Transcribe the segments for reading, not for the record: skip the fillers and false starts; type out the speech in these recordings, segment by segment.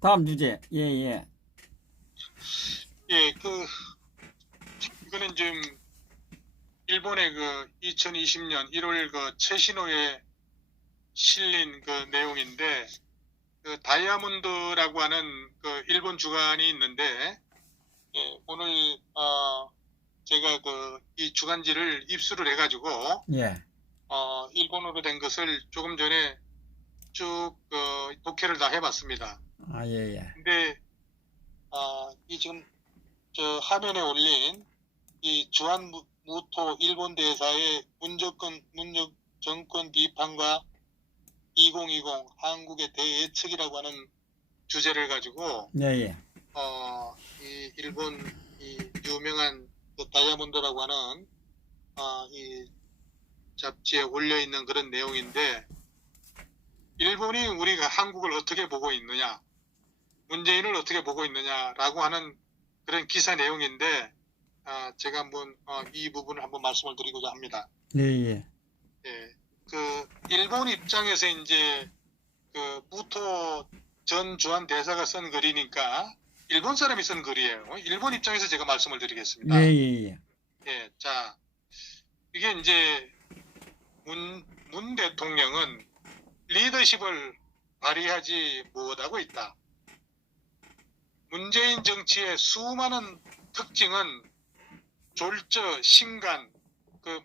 다음 주제. 예, 예. 예, 이거는 지금 일본의 2020년 1월 최신호에 실린 내용인데, 다이아몬드라고 하는 일본 주간이 있는데, 예, 오늘, 제가 이 주간지를 입수를 해가지고, 예. 일본어로 된 것을 조금 전에 쭉, 독해를 다 해봤습니다. 아, 예, 예. 근데, 이 지금 저 화면에 올린 이 주한 무토 일본 대사의 문적 정권 비판과 2020 한국의 대예측이라고 하는 주제를 가지고 예, 예. 이 일본 이 유명한 다이아몬드라고 하는 이 잡지에 올려 있는 그런 내용인데, 일본이 우리가 한국을 어떻게 보고 있느냐, 문재인을 어떻게 보고 있느냐라고 하는 그런 기사 내용인데, 제가 한번 이 부분을 한번 말씀을 드리고자 합니다. 예, 예. 예, 일본 입장에서 이제 무토 전 주한 대사가 쓴 글이니까 일본 사람이 쓴 글이에요. 일본 입장에서 제가 말씀을 예, 드리겠습니다. 예, 예. 예, 자, 이게 이제 문 대통령은 리더십을 발휘하지 못하고 있다. 문재인 정치의 수많은 특징은 졸저, 신간,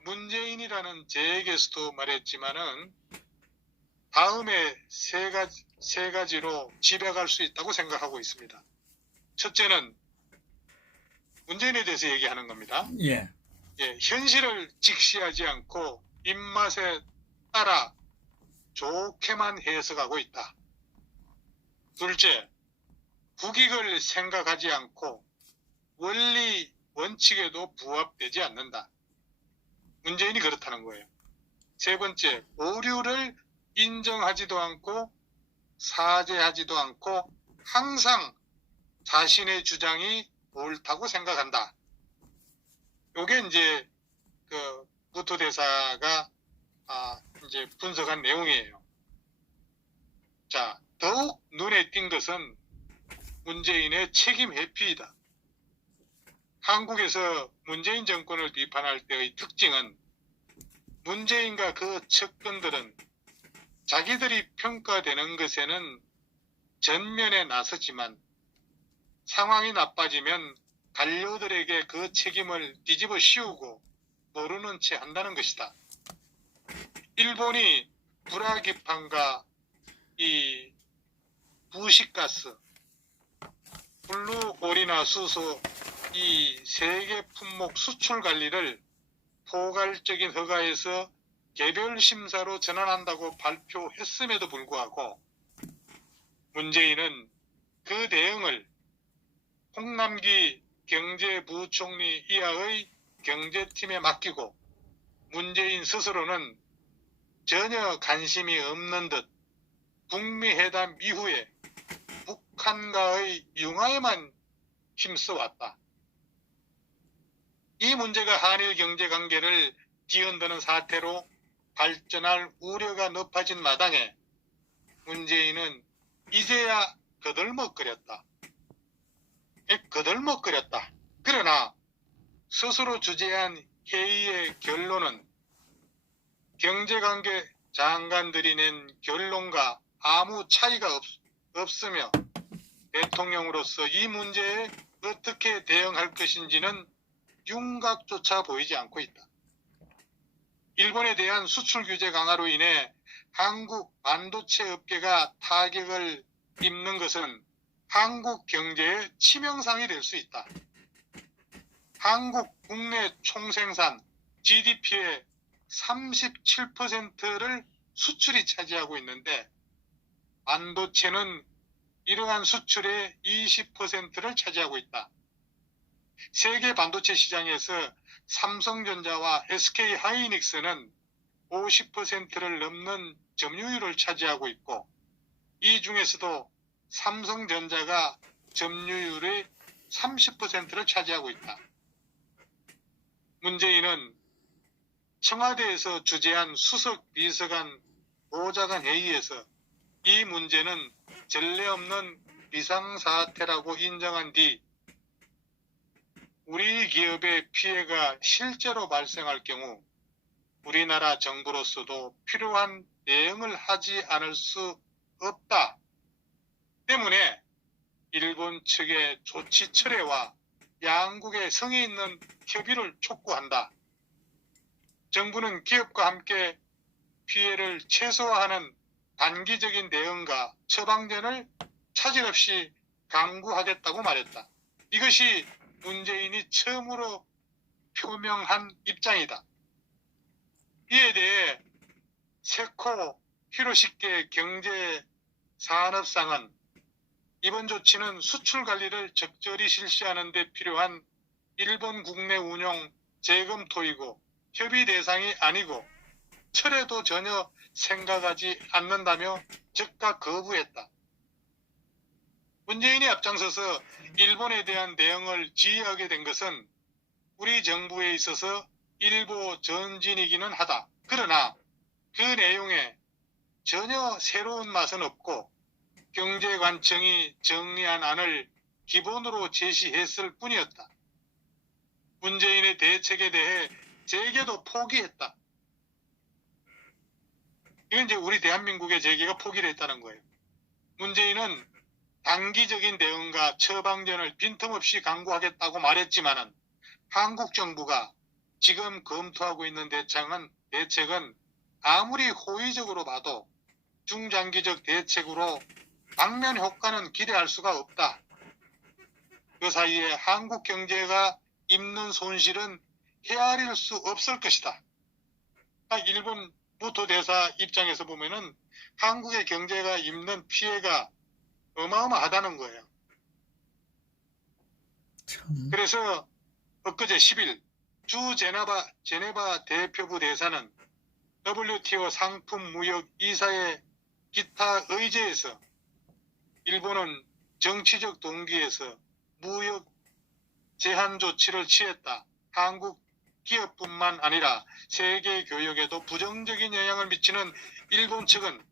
문재인이라는 제에게서도 말했지만은 다음에 세 가지로 집약할 수 있다고 생각하고 있습니다. 첫째는 문재인에 대해서 얘기하는 겁니다. 예. 예, 현실을 직시하지 않고 입맛에 따라 좋게만 해석하고 있다. 둘째, 국익을 생각하지 않고 원리, 원칙에도 부합되지 않는다. 문재인이 그렇다는 거예요. 세 번째, 오류를 인정하지도 않고 사죄하지도 않고 항상 자신의 주장이 옳다고 생각한다. 요게 이제 무토 대사가 이제 분석한 내용이에요. 자, 더욱 눈에 띈 것은 문재인의 책임 회피이다. 한국에서 문재인 정권을 비판할 때의 특징은 문재인과 그 측근들은 자기들이 평가되는 것에는 전면에 나서지만 상황이 나빠지면 관료들에게 그 책임을 뒤집어 씌우고 모르는 채 한다는 것이다. 일본이 불화기판과 이 부식가스, 블루오리나 수소 이 세계 품목 수출 관리를 포괄적인 허가에서 개별 심사로 전환한다고 발표했음에도 불구하고 문재인은 그 대응을 홍남기 경제부총리 이하의 경제팀에 맡기고 문재인 스스로는 전혀 관심이 없는 듯 북미 회담 이후에 북한과의 융화에만 힘써왔다. 이 문제가 한일 경제 관계를 뒤흔드는 사태로 발전할 우려가 높아진 마당에 문재인은 이제야 거들먹거렸다. 거들먹거렸다. 그러나 스스로 주재한 회의의 결론은 경제관계 장관들이 낸 결론과 아무 차이가 없으며 대통령으로서 이 문제에 어떻게 대응할 것인지는 윤곽조차 보이지 않고 있다. 일본에 대한 수출 규제 강화로 인해 한국 반도체 업계가 타격을 입는 것은 한국 경제의 치명상이 될 수 있다. 한국 국내 총생산 GDP의 37%를 수출이 차지하고 있는데 반도체는 이러한 수출의 20%를 차지하고 있다. 세계 반도체 시장에서 삼성전자와 SK 하이닉스는 50%를 넘는 점유율을 차지하고 있고 이 중에서도 삼성전자가 점유율의 30%를 차지하고 있다. 문재인은 청와대에서 주재한 수석 비서관 보좌관 회의에서 이 문제는 전례 없는 비상사태라고 인정한 뒤 우리 기업의 피해가 실제로 발생할 경우 우리나라 정부로서도 필요한 대응을 하지 않을 수 없다 때문에 일본 측의 조치 철회와 양국의 성의 있는 협의를 촉구한다. 정부는 기업과 함께 피해를 최소화하는 단기적인 대응과 처방전을 차질 없이 강구하겠다고 말했다. 이것이 문재인이 처음으로 표명한 입장이다. 이에 대해 세코 히로시게 경제산업상은 이번 조치는 수출 관리를 적절히 실시하는 데 필요한 일본 국내 운용 재검토이고 협의 대상이 아니고 철회도 전혀 생각하지 않는다며 즉각 거부했다. 문재인이 앞장서서 일본에 대한 대응을 지휘하게 된 것은 우리 정부에 있어서 일보 전진이기는 하다. 그러나 그 내용에 전혀 새로운 맛은 없고 경제관청이 정리한 안을 기본으로 제시했을 뿐이었다. 문재인의 대책에 대해 재계도 포기했다. 이건 이제 우리 대한민국의 재계가 포기를 했다는 거예요. 문재인은 단기적인 대응과 처방전을 빈틈없이 강구하겠다고 말했지만은 한국 정부가 지금 검토하고 있는 대책은 아무리 호의적으로 봐도 중장기적 대책으로 방면 효과는 기대할 수가 없다. 그 사이에 한국 경제가 입는 손실은 헤아릴 수 없을 것이다. 일본 무토 대사 입장에서 보면은 한국의 경제가 입는 피해가 어마어마하다는 거예요. 그래서 엊그제 10일 주 제네바 대표부 대사는 WTO 상품무역 이사회 기타 의제에서 일본은 정치적 동기에서 무역 제한 조치를 취했다. 한국 기업뿐만 아니라 세계 교역에도 부정적인 영향을 미치는 일본 측은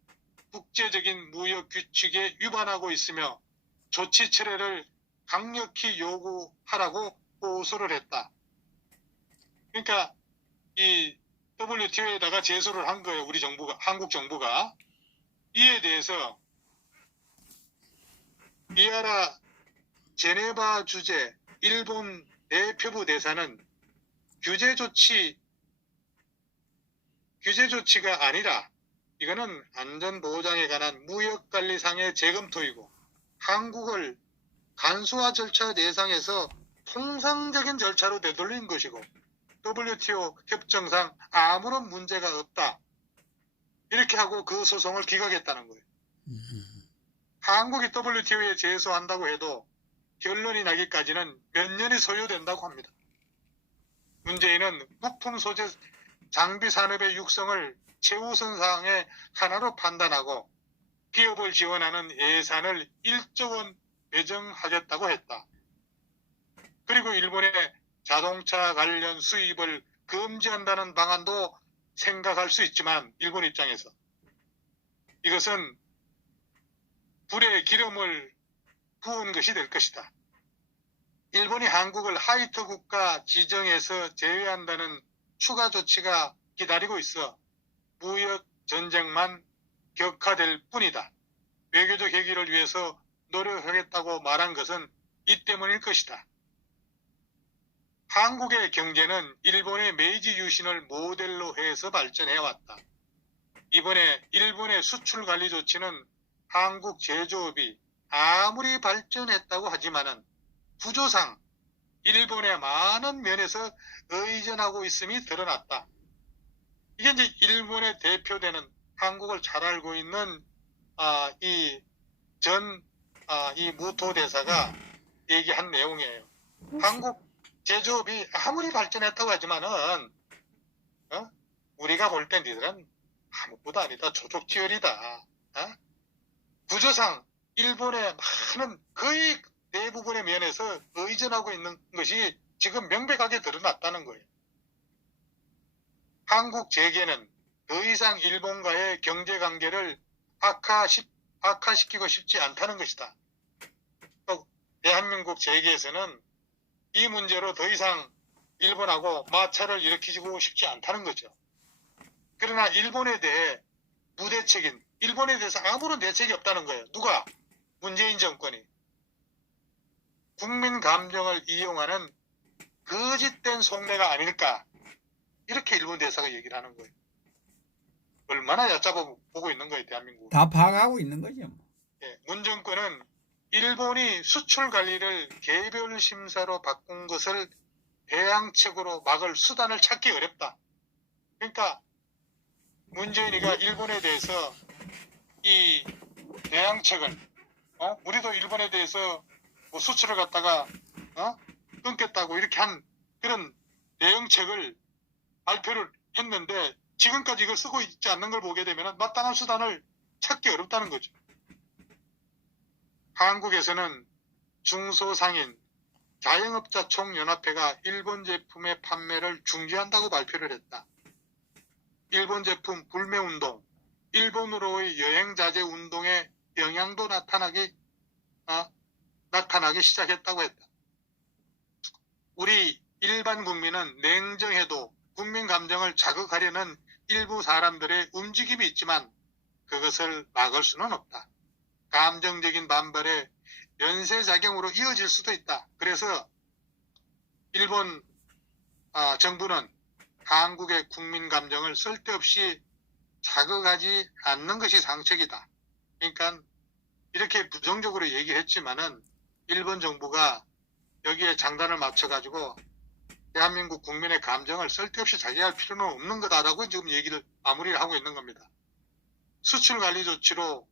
국제적인 무역 규칙에 위반하고 있으며 조치 철회를 강력히 요구하라고 호소를 했다. 그러니까 이 WTO에다가 제소를 한 거예요. 우리 정부가, 한국 정부가. 이에 대해서 이하라 제네바 주재 일본 대표부 대사는 규제 조치가 아니라 이거는 안전보장에 관한 무역관리상의 재검토이고 한국을 간소화 절차 대상에서 통상적인 절차로 되돌린 것이고 WTO 협정상 아무런 문제가 없다. 이렇게 하고 그 소송을 기각했다는 거예요. 한국이 WTO에 제소한다고 해도 결론이 나기까지는 몇 년이 소요된다고 합니다. 문재인은 부품 소재 장비 산업의 육성을 최우선 사항의 하나로 판단하고 기업을 지원하는 예산을 1조 원 배정하겠다고 했다. 그리고 일본의 자동차 관련 수입을 금지한다는 방안도 생각할 수 있지만 일본 입장에서 이것은 불에 기름을 부은 것이 될 것이다. 일본이 한국을 하이트 국가 지정에서 제외한다는 추가 조치가 기다리고 있어 무역 전쟁만 격화될 뿐이다. 외교적 해결을 위해서 노력하겠다고 말한 것은 이 때문일 것이다. 한국의 경제는 일본의 메이지 유신을 모델로 해서 발전해왔다. 이번에 일본의 수출 관리 조치는 한국 제조업이 아무리 발전했다고 하지만은 구조상 일본의 많은 면에서 의존하고 있음이 드러났다. 이게 이제 일본의 대표되는 한국을 잘 알고 있는 이 무토 대사가 얘기한 내용이에요. 한국 제조업이 아무리 발전했다고 하지만은 우리가 볼 땐 니들은 아무것도 아니다. 조족지혈이다. 구조상 일본의 많은 거의 대부분의 면에서 의존하고 있는 것이 지금 명백하게 드러났다는 거예요. 한국 재계는 더 이상 일본과의 경제관계를 악화시키고 싶지 않다는 것이다. 대한민국 재계에서는 이 문제로 더 이상 일본하고 마찰을 일으키고 싶지 않다는 거죠. 그러나 일본에 대해 무대책인, 일본에 대해서 아무런 대책이 없다는 거예요. 누가? 문재인 정권이. 국민 감정을 이용하는 거짓된 속내가 아닐까. 이렇게 일본 대사가 얘기를 하는 거예요. 얼마나 얕잡아 보고 있는 거예요, 대한민국. 다 파악하고 있는 거죠. 뭐. 예, 문 정권은 일본이 수출 관리를 개별 심사로 바꾼 것을 대항책으로 막을 수단을 찾기 어렵다. 그러니까 문재인이가 일본에 대해서 이 대항책을 우리도 일본에 대해서 뭐 수출을 갖다가 끊겠다고 이렇게 한 그런 대응책을 발표를 했는데 지금까지 이걸 쓰고 있지 않는 걸 보게 되면 마땅한 수단을 찾기 어렵다는 거죠. 한국에서는 중소상인 자영업자 총연합회가 일본 제품의 판매를 중지한다고 발표를 했다. 일본 제품 불매운동, 일본으로의 여행자재 운동에 영향도 나타나기 시작했다고 했다. 우리 일반 국민은 냉정해도 국민 감정을 자극하려는 일부 사람들의 움직임이 있지만 그것을 막을 수는 없다. 감정적인 반발에 연쇄작용으로 이어질 수도 있다. 그래서 일본 정부는 한국의 국민 감정을 쓸데없이 자극하지 않는 것이 상책이다. 그러니까 이렇게 부정적으로 얘기했지만은 일본 정부가 여기에 장단을 맞춰가지고 대한민국 국민의 감정을 쓸데없이 자제할 필요는 없는 거다라고 지금 얘기를 마무리를 하고 있는 겁니다. 수출 관리 조치로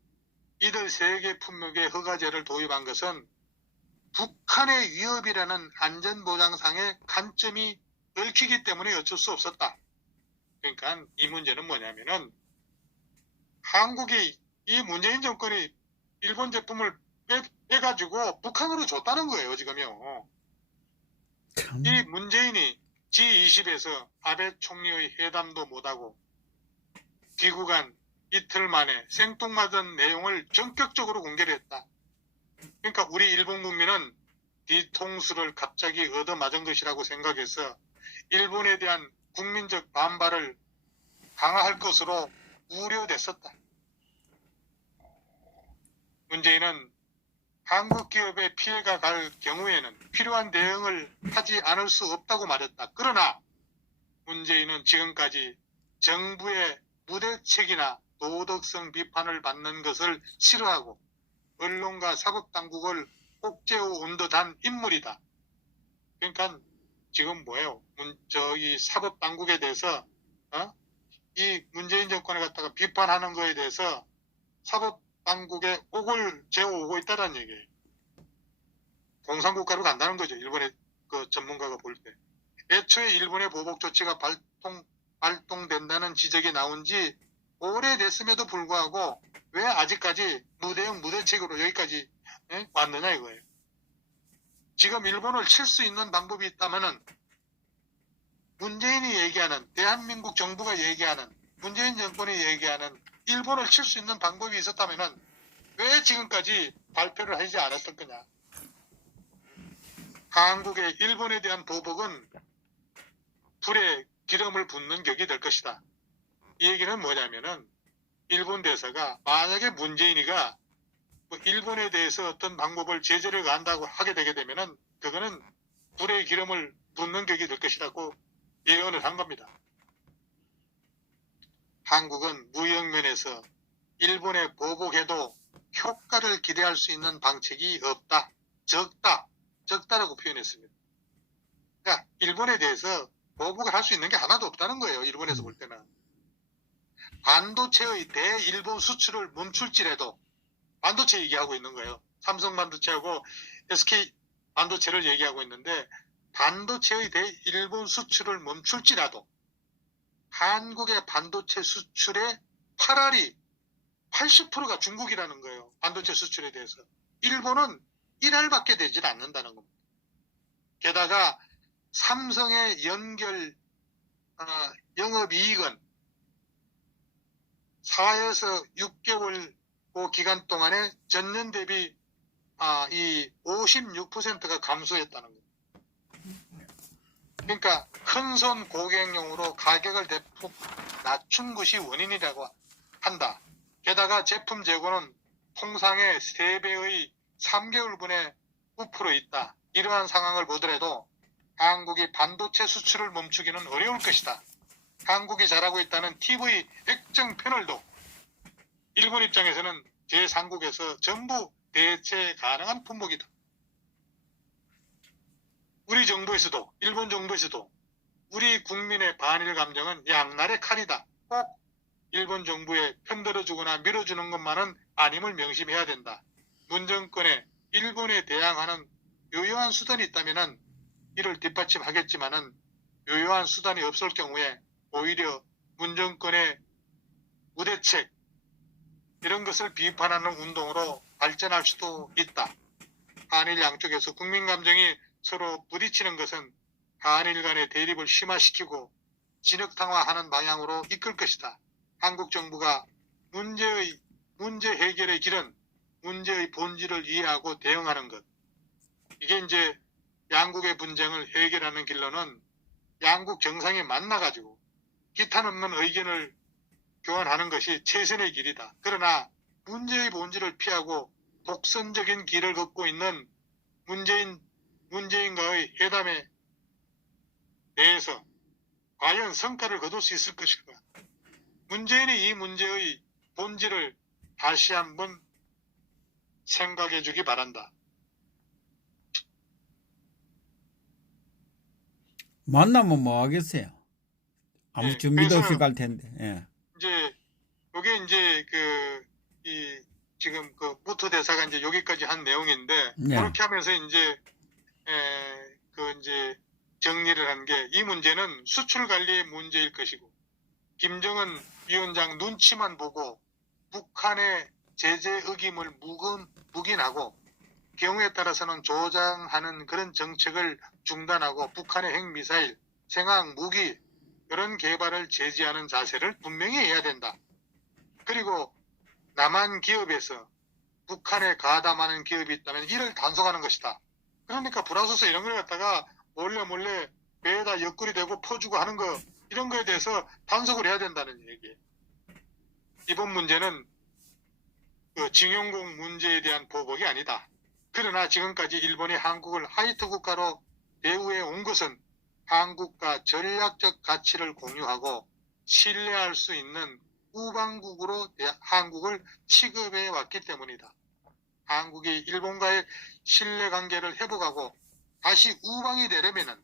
이들 3개 품목의 허가제를 도입한 것은 북한의 위협이라는 안전보장상의 관점이 얽히기 때문에 어쩔 수 없었다. 그러니까 이 문제는 뭐냐면은 한국이 이 문재인 정권이 일본 제품을 빼가지고 북한으로 줬다는 거예요, 지금요. 이 문재인이 G20에서 아베 총리의 회담도 못하고 귀국한 이틀 만에 생뚱맞은 내용을 전격적으로 공개를 했다. 그러니까 우리 일본 국민은 뒤통수를 갑자기 얻어맞은 것이라고 생각해서 일본에 대한 국민적 반발을 강화할 것으로 우려됐었다. 문재인은 한국 기업에 피해가 갈 경우에는 필요한 대응을 하지 않을 수 없다고 말했다. 그러나 문재인은 지금까지 정부의 무대책이나 도덕성 비판을 받는 것을 싫어하고 언론과 사법당국을 꼭재워 온 듯한 인물이다. 그러니까 지금 뭐예요? 저기 사법당국에 대해서 이 문재인 정권을 갖다가 비판하는 거에 대해서 사법당국에 옥을 재워오고 있다는 얘기예요. 공산국가로 간다는 거죠. 일본의 그 전문가가 볼 때. 애초에 일본의 보복 조치가 발동된다는 지적이 나온 지 오래됐음에도 불구하고 왜 아직까지 무대형 무대책으로 여기까지 왔느냐 이거예요. 지금 일본을 칠 수 있는 방법이 있다면은 문재인이 얘기하는 대한민국 정부가 얘기하는 문재인 정권이 얘기하는 일본을 칠 수 있는 방법이 있었다면은 왜 지금까지 발표를 하지 않았을 거냐. 한국의 일본에 대한 보복은 불에 기름을 붓는 격이 될 것이다. 이 얘기는 뭐냐면은 일본 대사가 만약에 문재인이가 일본에 대해서 어떤 방법을 제재를 가한다고 하게 되게 되면은 그거는 불에 기름을 붓는 격이 될 것이라고 예언을 한 겁니다. 한국은 무역면에서 일본에 보복해도 효과를 기대할 수 있는 방책이 없다. 적다라고 표현했습니다. 그러니까 일본에 대해서 보복을 할 수 있는 게 하나도 없다는 거예요. 일본에서 볼 때는. 반도체의 대일본 수출을 멈출지라도 반도체 얘기하고 있는 거예요. 삼성 반도체하고 SK 반도체를 얘기하고 있는데 반도체의 대일본 수출을 멈출지라도 한국의 반도체 수출의 8알이 80%가 중국이라는 거예요. 반도체 수출에 대해서. 일본은 1알밖에 되질 않는다는 겁니다. 게다가 삼성의 연결 영업이익은 4에서 6개월 그 기간 동안에 전년 대비 이 56%가 감소했다는 거예요. 그러니까 큰손 고객용으로 가격을 대폭 낮춘 것이 원인이라고 한다. 게다가 제품 재고는 통상의 3배의 3개월분에 부풀어 있다. 이러한 상황을 보더라도 한국이 반도체 수출을 멈추기는 어려울 것이다. 한국이 잘하고 있다는 TV 액정 패널도 일본 입장에서는 제3국에서 전부 대체 가능한 품목이다. 우리 정부에서도 일본 정부에서도 우리 국민의 반일 감정은 양날의 칼이다. 꼭 일본 정부에 편들어주거나 밀어주는 것만은 아님을 명심해야 된다. 문정권에 일본에 대항하는 유효한 수단이 있다면 이를 뒷받침하겠지만은 유효한 수단이 없을 경우에 오히려 문정권의 우대책 이런 것을 비판하는 운동으로 발전할 수도 있다. 한일 양쪽에서 국민 감정이 서로 부딪히는 것은 한일 간의 대립을 심화시키고 진흙탕화하는 방향으로 이끌 것이다. 한국 정부가 문제 해결의 길은 문제의 본질을 이해하고 대응하는 것. 이게 이제 양국의 분쟁을 해결하는 길로는 양국 정상이 만나가지고 기탄 없는 의견을 교환하는 것이 최선의 길이다. 그러나 문제의 본질을 피하고 독선적인 길을 걷고 있는 문재인과의 회담에 대해서 과연 성과를 거둘 수 있을 것인가? 문재인이 이 문제의 본질을 다시 한번 생각해 주기 바란다. 만나면 뭐 하겠어요? 아무 네, 준비도 그래서 없이 갈 텐데. 예. 이제 그게 이제 지금 무토 대사가 이제 여기까지 한 내용인데 네. 그렇게 하면서 이제 이제 정리를 한 게 이 문제는 수출 관리의 문제일 것이고 김정은 위원장 눈치만 보고 북한의 제재 의김을 묵인하고 경우에 따라서는 조장하는 그런 정책을 중단하고 북한의 핵미사일, 생화학 무기 이런 개발을 제지하는 자세를 분명히 해야 된다. 그리고 남한 기업에서 북한에 가담하는 기업이 있다면 이를 단속하는 것이다. 그러니까 불화소서 이런 걸 갖다가 몰래 배에다 옆구리 대고 퍼주고 하는 거 이런 거에 대해서 단속을 해야 된다는 얘기예요. 이번 문제는 징용공 문제에 대한 보복이 아니다. 그러나 지금까지 일본이 한국을 하이트 국가로 대우해 온 것은 한국과 전략적 가치를 공유하고 신뢰할 수 있는 우방국으로 한국을 취급해 왔기 때문이다. 한국이 일본과의 신뢰관계를 회복하고 다시 우방이 되려면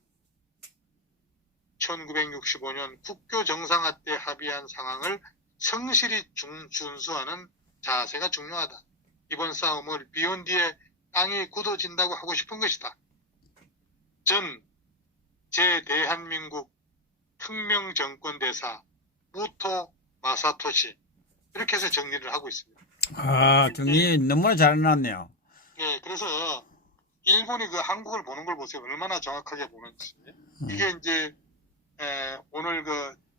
1965년 국교 정상화 때 합의한 상황을 성실히 준수하는 자세가 중요하다. 이번 싸움을 비온 뒤에 땅이 굳어진다고 하고 싶은 것이다. 전 제대한민국 특명정권대사 무토 마사토시 이렇게 해서 정리를 하고 있습니다. 아, 정리 너무나 잘 해놨네요. 네, 그래서 일본이 한국을 보는 걸 보세요. 얼마나 정확하게 보는지. 이게 이제 오늘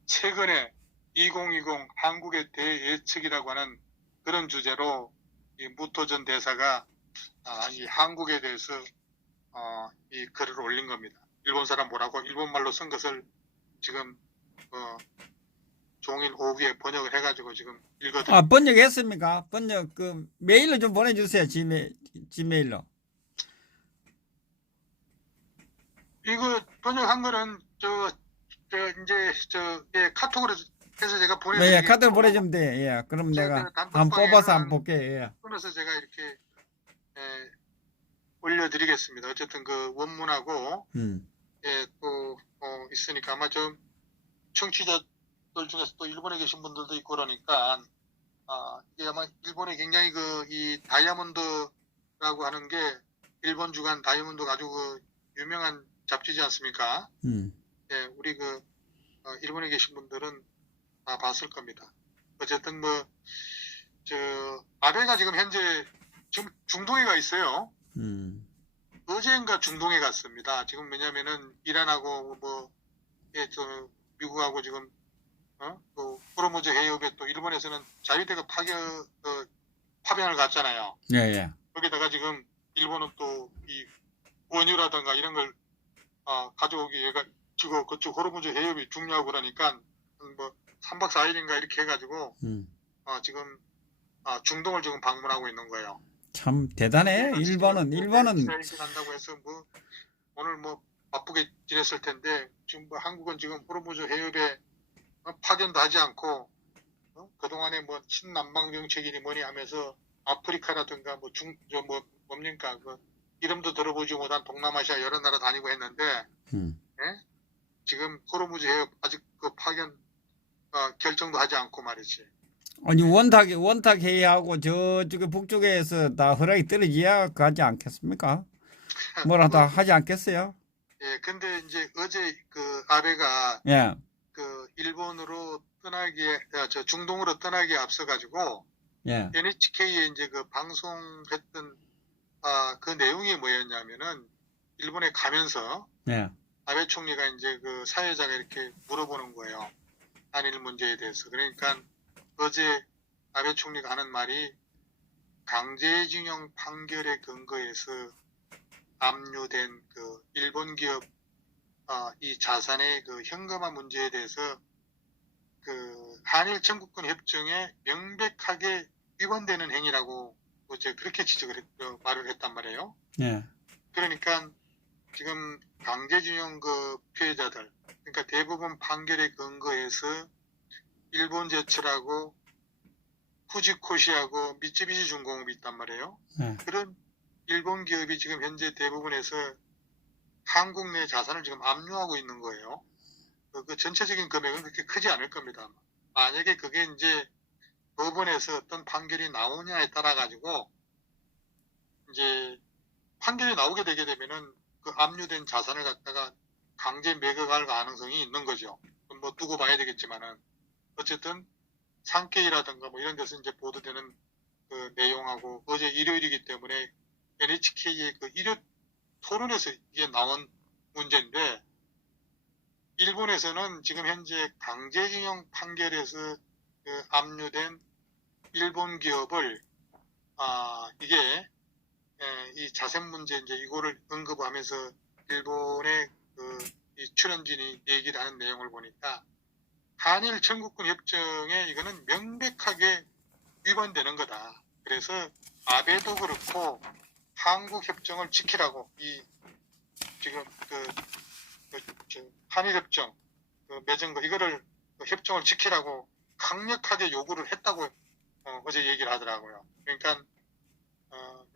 최근에 2020 한국의 대예측이라고 하는 그런 주제로 이 무토 전 대사가 이 한국에 대해서 이 글을 올린 겁니다. 일본 사람 뭐라고 일본말로 쓴 것을 지금 종일 오후에 번역을 해가지고 지금 읽어드립니다. 아, 번역했습니까? 메일로 좀 보내주세요. 지메일로. 이거 번역한 거는 카톡으로 해서 제가 보내드릴게요. 네, 카톡 보내주면 돼. 예, 그럼 내가 한번 뽑아서 한번 볼게. 예. 끊어서 제가 이렇게 올려드리겠습니다. 어쨌든 원문하고 또 있으니까 아마 좀 청취자들 중에서 또 일본에 계신 분들도 있고 그러니까 이게 아마 일본에 굉장히 이 다이아몬드라고 하는 게 일본 주간 다이아몬드가 아주 유명한 잡지지 않습니까? 예, 우리 일본에 계신 분들은 다 봤을 겁니다. 어쨌든 아베가 지금 현재 중동에 가 있어요. 어제인가 중동에 갔습니다. 지금 왜냐면은 이란하고 미국하고 지금 호르무즈 해협에 또 일본에서는 자위대가 파병을 갔잖아요. 예. 거기다가 지금 일본은 또 이 원유라든가 이런 걸 가져오기가 지금 그쪽 호르무즈 해협이 중요하고 그러니까 뭐 3박 4일인가 이렇게 해가지고 지금 중동을 지금 방문하고 있는 거예요. 참 대단해. 일본은 한다고 해서 뭐 오늘 뭐 바쁘게 지냈을 텐데 지금 뭐 한국은 지금 호르무즈 해협에 파견도 하지 않고 그동안에 뭐 친남방 정책이니 뭐니 하면서 아프리카라든가 뭐 뭡니까 그 이름도 들어보지 못한 동남아시아 여러 나라 다니고 했는데 예? 지금 호르무즈 해협 아직 그 파견 결정도 하지 않고 말이지. 아니 원탁 회의하고 저쪽에 북쪽에서 다 허락이 떨어져야 가지 않겠습니까? 뭐라 다 하지 않겠어요? 예, 근데 이제 어제 그 아베가 예, 그 일본으로 저 중동으로 떠나기에 앞서 가지고 예, NHK에 이제 그 방송했던 그 내용이 뭐였냐면은 일본에 가면서 예, 아베 총리가 이제 그 사회자가 이렇게 물어보는 거예요. 한일 문제에 대해서. 그러니까 어제 아베 총리가 하는 말이 강제징용 판결에 근거해서 압류된 그 일본 기업 이 자산의 그 현금화 문제에 대해서 그 한일 청구권 협정에 명백하게 위반되는 행위라고 어제 그렇게 말을 했단 말이에요. 예, 그러니까 지금 강제징용 그 피해자들, 그러니까 대부분 판결에 근거해서 일본제철하고 후지코시하고 미쯔비시 중공업이 있단 말이에요. 예. 그런 일본 기업이 지금 현재 대부분에서 한국 내 자산을 지금 압류하고 있는 거예요. 그 전체적인 금액은 그렇게 크지 않을 겁니다. 만약에 그게 이제 법원에서 어떤 판결이 나오냐에 따라 가지고 이제 판결이 나오게 되게 되면은 그 압류된 자산을 갖다가 강제 매각할 가능성이 있는 거죠. 뭐 두고 봐야 되겠지만은 어쨌든 상케이라든가 뭐 이런 데서 이제 보도되는 그 내용하고 어제 일요일이기 때문에 NHK의 그 일요 토론에서 이게 나온 문제인데 일본에서는 지금 현재 강제징용 판결에서 그 압류된 일본 기업을 이게 이 자생 문제 이제 이거를 언급하면서 일본의 이 출연진이 얘기를 하는 내용을 보니까 한일 청구권 협정에 이거는 명백하게 위반되는 거다. 그래서 아베도 그렇고 한국 협정을 지키라고 이 지금 한일 협정 맺은 거 이거를 협정을 지키라고 강력하게 요구를 했다고 어제 얘기를 하더라고요. 그러니까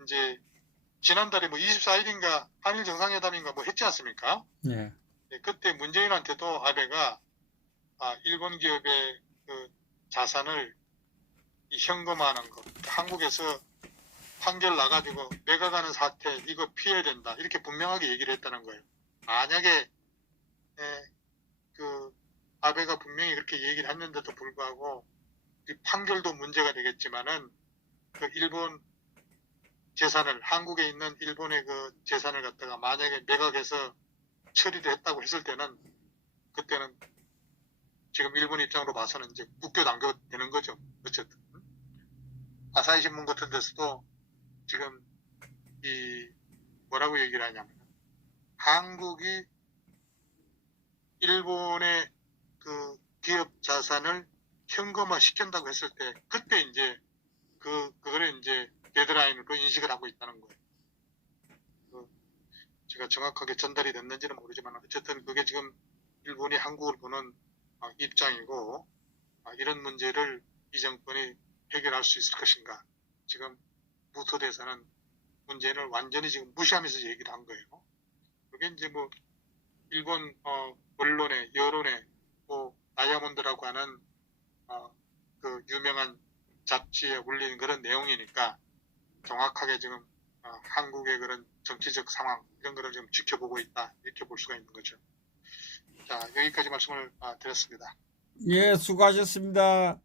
이제 지난달에 뭐 24일인가 한일 정상회담인가 뭐 했지 않습니까? 예. 그때 문재인한테도 아베가 일본 기업의 그 자산을 이 현금화하는 거, 한국에서 판결 나가지고 매각하는 사태 이거 피해야 된다 이렇게 분명하게 얘기를 했다는 거예요. 만약에 그 아베가 분명히 그렇게 얘기를 했는데도 불구하고 이 판결도 문제가 되겠지만은 그 일본 재산을 한국에 있는 일본의 그 재산을 갖다가 만약에 매각해서 처리를 했다고 했을 때는 그때는 지금 일본 입장으로 봐서는 이제 국교 당겨 되는 거죠. 어쨌든 아사히 신문 같은 데서도 지금 이 뭐라고 얘기를 하냐면 한국이 일본의 그 기업 자산을 현금화 시킨다고 했을 때 그때 이제 그거를 이제 데드라인으로 인식을 하고 있다는 거예요. 제가 정확하게 전달이 됐는지는 모르지만 어쨌든 그게 지금 일본이 한국을 보는 입장이고 이런 문제를 이 정권이 해결할 수 있을 것인가. 지금 무토대사는 문재인을 완전히 지금 무시하면서 얘기를 한 거예요. 그게 이제 뭐 일본 언론의 여론에 뭐 다이아몬드라고 하는 그 유명한 잡지에 올리는 그런 내용이니까 정확하게 지금 한국의 그런 정치적 상황 이런 거를 좀 지켜보고 있다 이렇게 볼 수가 있는 거죠. 자 여기까지 말씀을 드렸습니다. 예, 수고하셨습니다.